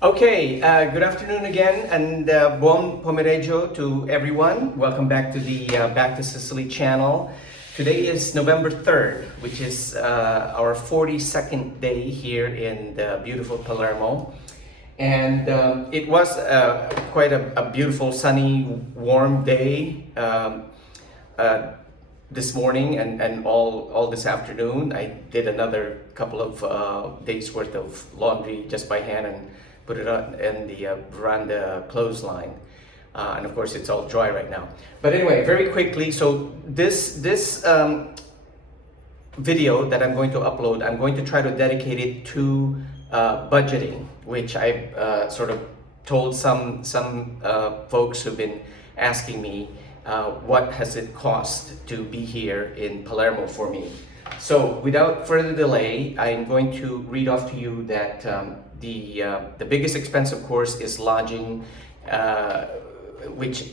Okay, good afternoon again, and buon pomeriggio to everyone. Welcome back to the Back to Sicily channel. Today is November 3rd, which is our 42nd day here in the beautiful Palermo. And it was quite a beautiful, sunny, warm day this morning and all this afternoon. I did another couple of days worth of laundry just by hand and put it on in the veranda clothesline. And of course it's all dry right now. But anyway, very quickly, so this video that I'm going to upload, I'm going to try to dedicate it to budgeting, which I've sort of told some folks who've been asking me what has it cost to be here in Palermo for me. So without further delay, I'm going to read off to you that the biggest expense, of course, is lodging, which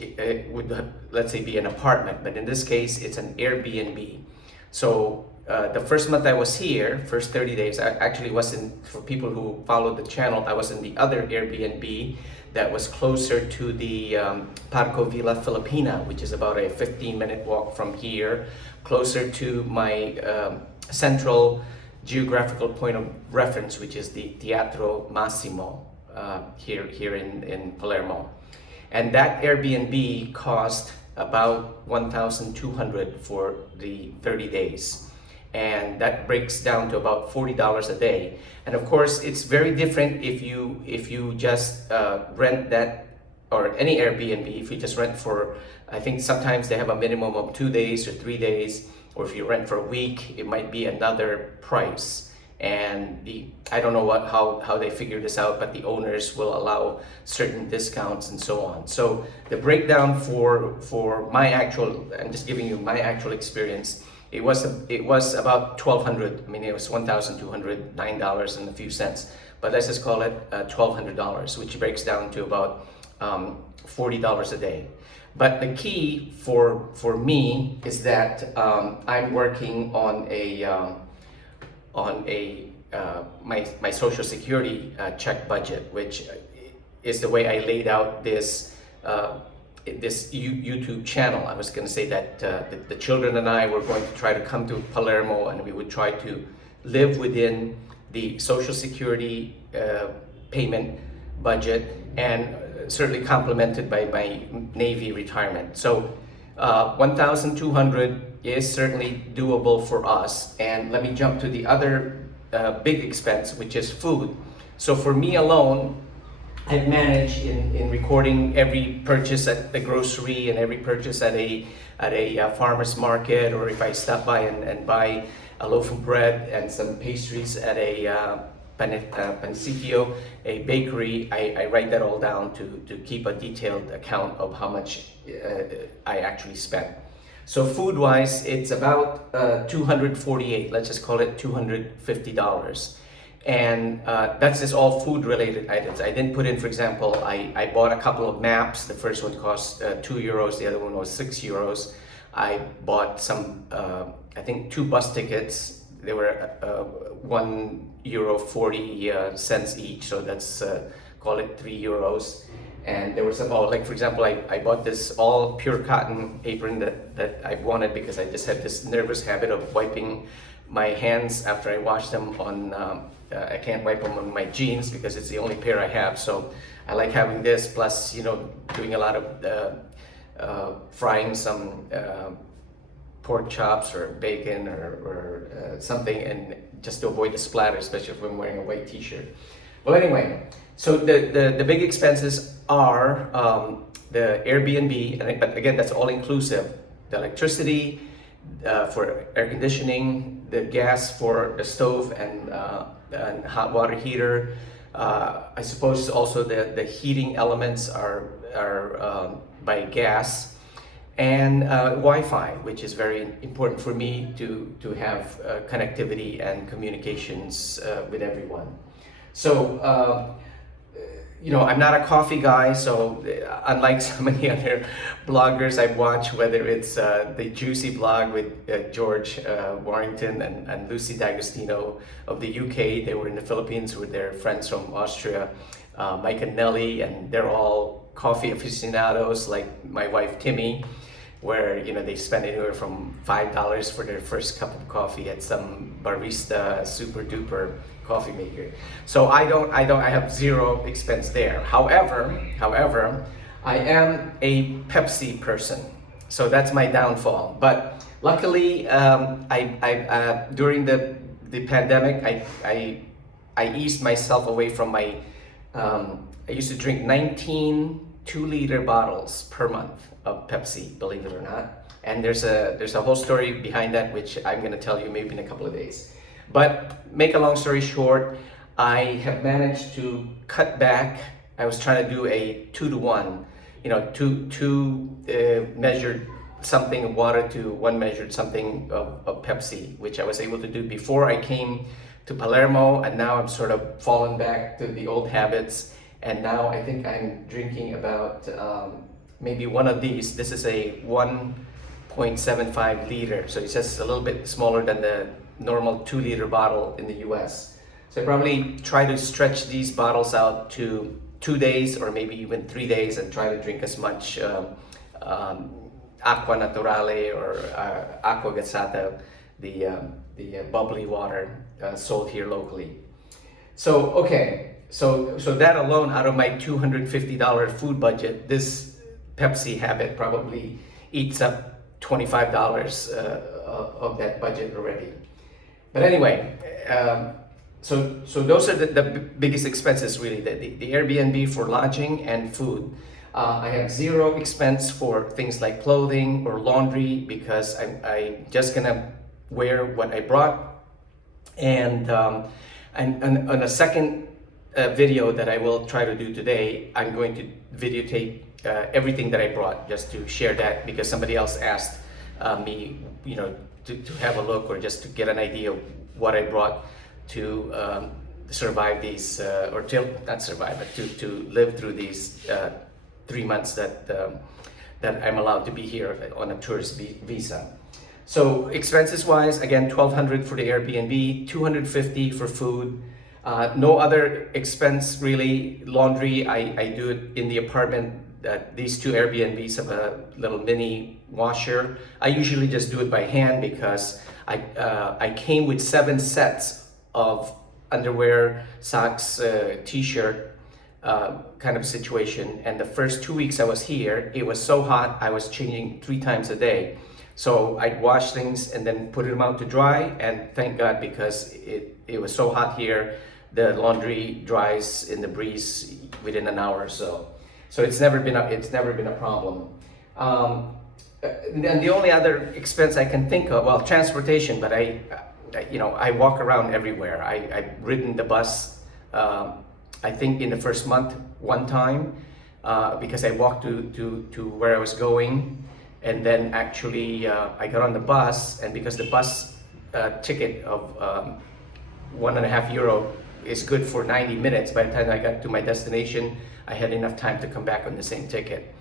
would, let's say, be an apartment, but in this case it's an Airbnb. So the first month I was here, first 30 days, I actually wasn't, for people who followed the channel, I was in the other Airbnb that was closer to the Parco Villa Filipina, which is about a 15-minute walk from here, closer to my central geographical point of reference, which is the Teatro Massimo here in Palermo. And that Airbnb cost about 1,200 for the 30 days. And that breaks down to about $40 a day. And of course, it's very different if you just rent that, or any Airbnb, if you just rent for, I think sometimes they have a minimum of 2 days or 3 days, or if you rent for a week, it might be another price. And I don't know how they figure this out, but the owners will allow certain discounts and so on. So the breakdown for my actual, I'm just giving you my actual experience. It was about $1,200. I mean, it was $1,209 and a few cents, but let's just call it $1,200, which breaks down to about $40 a day. But the key for me is that I'm working on my Social Security check budget, which is the way I laid out this YouTube channel. I was going to say that the children and I were going to try to come to Palermo, and we would try to live within the Social Security payment budget, and certainly complemented by my Navy retirement. So 1,200 is certainly doable for us. And let me jump to the other big expense, which is food. So for me alone, I've managed in recording every purchase at the grocery and every purchase at a farmer's market, or if I stop by and buy a loaf of bread and some pastries at a panicitio, a bakery, I write that all down to keep a detailed account of how much I actually spent. So food-wise, it's about $248. Let's just call it $250. And that's just all food-related items. I didn't put in, for example, I bought a couple of maps. The first one cost €2. The other one was €6. I bought some, I think, 2 bus tickets. They were €1.40 each, so that's call it €3. And there was some, like for example, I bought this all pure cotton apron that I wanted because I just had this nervous habit of wiping my hands after I wash them on, I can't wipe them on my jeans because it's the only pair I have. So I like having this, plus, doing a lot of frying some pork chops or bacon or something, and just to avoid the splatter, especially if I'm wearing a white t-shirt. Well, anyway, so the big expenses are the Airbnb, but again, that's all inclusive. The electricity for air conditioning, the gas for the stove and hot water heater. I suppose also the heating elements are by gas. And Wi-Fi, which is very important for me to have connectivity and communications with everyone. So, I'm not a coffee guy, so unlike so many other bloggers I watch, whether it's the Juicy blog with George Warrington and Lucy D'Agostino of the UK, they were in the Philippines with their friends from Austria. Mike and Nellie, and they're all coffee aficionados like my wife Timmy, where they spend anywhere from $5 for their first cup of coffee at some barista super duper coffee maker. So I have zero expense there. However, I am a Pepsi person, so that's my downfall. But luckily, during the pandemic, I eased myself away from my. I used to drink 19 2-liter bottles per month of Pepsi, believe it or not. And there's a whole story behind that, which I'm going to tell you maybe in a couple of days. But make a long story short, I have managed to cut back. I was trying to do a 2-to-1, two measured something of water to one measured something of Pepsi, which I was able to do before I came to Palermo, and now I'm sort of fallen back to the old habits. And now I think I'm drinking about maybe one of these. This is a 1.75 liter, so it's just a little bit smaller than the normal 2-liter bottle in the US. So I probably try to stretch these bottles out to 2 days or maybe even 3 days, and try to drink as much acqua naturale or acqua gassata, the bubbly water sold here locally. So okay, so that alone, out of my $250 food budget, this Pepsi habit probably eats up $25 of that budget already. But anyway, so those are the biggest expenses really, the Airbnb for lodging and food. I have zero expense for things like clothing or laundry, because I'm just gonna wear what I brought. And on a second video that I will try to do today, I'm going to videotape everything that I brought, just to share that, because somebody else asked me, to have a look, or just to get an idea of what I brought to survive these, or not survive, but to live through these 3 months that I'm allowed to be here on a tourist visa. So expenses wise, again, $1,200 for the Airbnb, $250 for food. No other expense really. Laundry, I do it in the apartment. These 2 Airbnbs have a little mini washer. I usually just do it by hand, because I came with 7 sets of underwear, socks, t-shirt kind of situation. And the first 2 weeks I was here, it was so hot, I was changing 3 times a day. So I'd wash things and then put them out to dry, and thank God, because it was so hot here, the laundry dries in the breeze within an hour or so. So it's never been a problem. And the only other expense I can think of, well, transportation, but I walk around everywhere. I've ridden the bus, I think in the first month one time, because I walked to where I was going. And then actually I got on the bus, and because the bus ticket of €1.50 is good for 90 minutes, by the time I got to my destination, I had enough time to come back on the same ticket.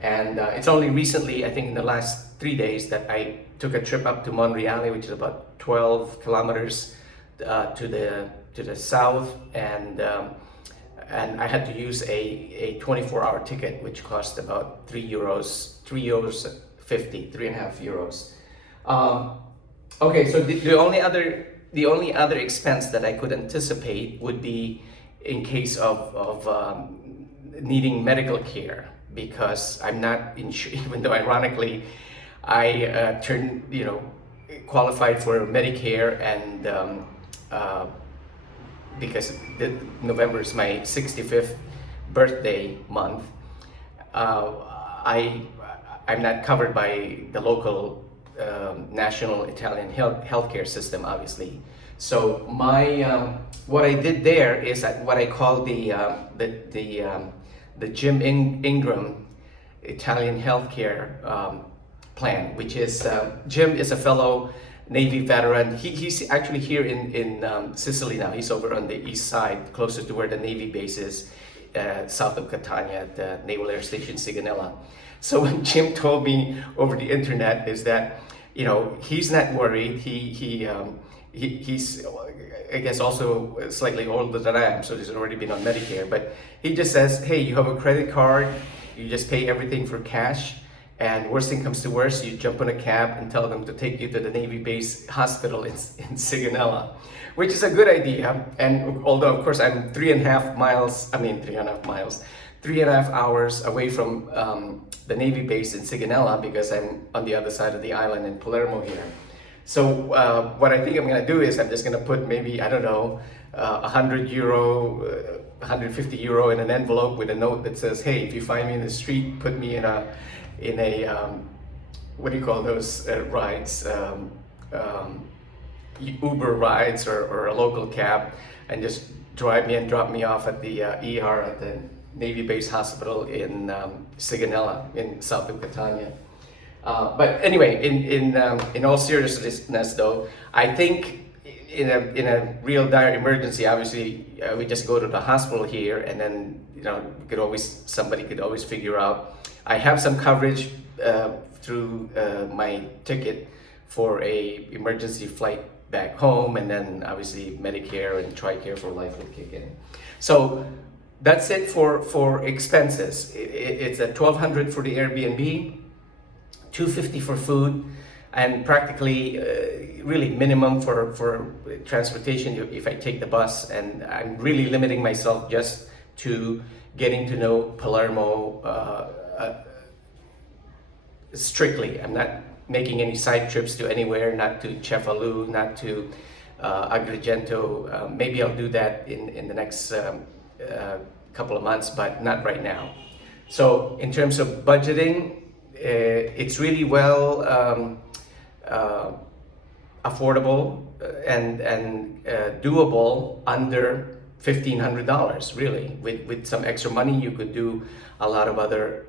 And it's only recently, I think in the last 3 days, that I took a trip up to Monreale, which is about 12 kilometers to the south, and I had to use a 24-hour ticket, which cost about €3.50, €3.50. Okay, so the only other expense that I could anticipate would be in case of needing medical care, because I'm not insured, even though ironically I qualified for Medicare, and because November is my 65th birthday month, I'm not covered by the local national Italian healthcare system, obviously. So my what I did there is what I call the Jim Ingram Italian healthcare plan, which is Jim is a fellow Navy veteran. He's actually here in Sicily now. He's over on the east side, closer to where the Navy base is, south of Catania at the Naval Air Station Sigonella. So what Jim told me over the internet is that, he's not worried. he's, I guess, also slightly older than I am, so he's already been on Medicare. But he just says, hey, you have a credit card, you just pay everything for cash, and worst thing comes to worst, you jump on a cab and tell them to take you to the Navy base hospital in Sigonella, which is a good idea. And although, of course, I'm 3.5 hours away from the Navy base in Sigonella, because I'm on the other side of the island in Palermo here. So what I think I'm gonna do is I'm just gonna put maybe, I don't know, 100 euro, 150 euro in an envelope with a note that says, hey, if you find me in the street, put me in a what do you call those rides? Uber rides or a local cab, and just drive me and drop me off at the ER at the Navy base hospital in Sigonella in south of Catania. But anyway, in all seriousness though, I think in a real dire emergency, obviously we just go to the hospital here, and then somebody could always figure out. I have some coverage through my ticket for a emergency flight back home, and then obviously Medicare and TRICARE for life would kick in. So that's it for expenses. It's a $1,200 for the Airbnb, $250 for food, and practically really minimum for transportation if I take the bus. And I'm really limiting myself just to getting to know Palermo strictly. I'm not making any side trips to anywhere, not to Cefalù, not to Agrigento. Maybe I'll do that in the next couple of months, but not right now. So in terms of budgeting, it's really well affordable and doable under $1,500. Really, with some extra money, you could do a lot of other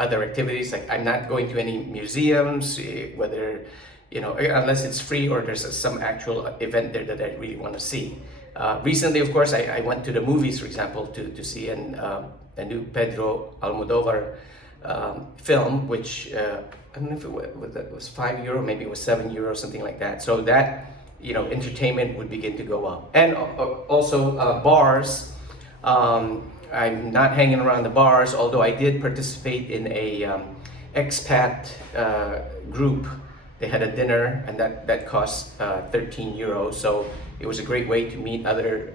activities. Like, I'm not going to any museums, whether unless it's free or there's some actual event there that I really want to see. Recently, of course, I went to the movies, for example, to see a new Pedro Almodovar film, which I don't know if it was €5, maybe it was €7, something like that. So that entertainment would begin to go up, and also bars. I'm not hanging around the bars, although I did participate in a expat group. They had a dinner, and that cost €13. So it was a great way to meet other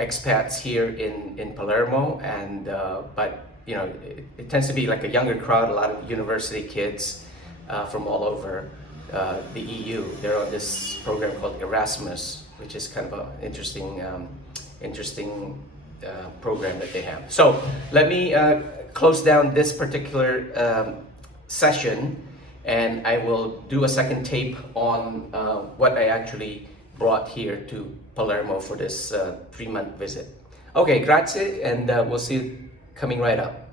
expats here in Palermo. And but it tends to be like a younger crowd, a lot of university kids from all over the EU. They're on this program called Erasmus, which is kind of an interesting program that they have. So let me close down this particular session, and I will do a second tape on what I actually brought here to Palermo for this 3-month visit. Okay, grazie, and we'll see you coming right up.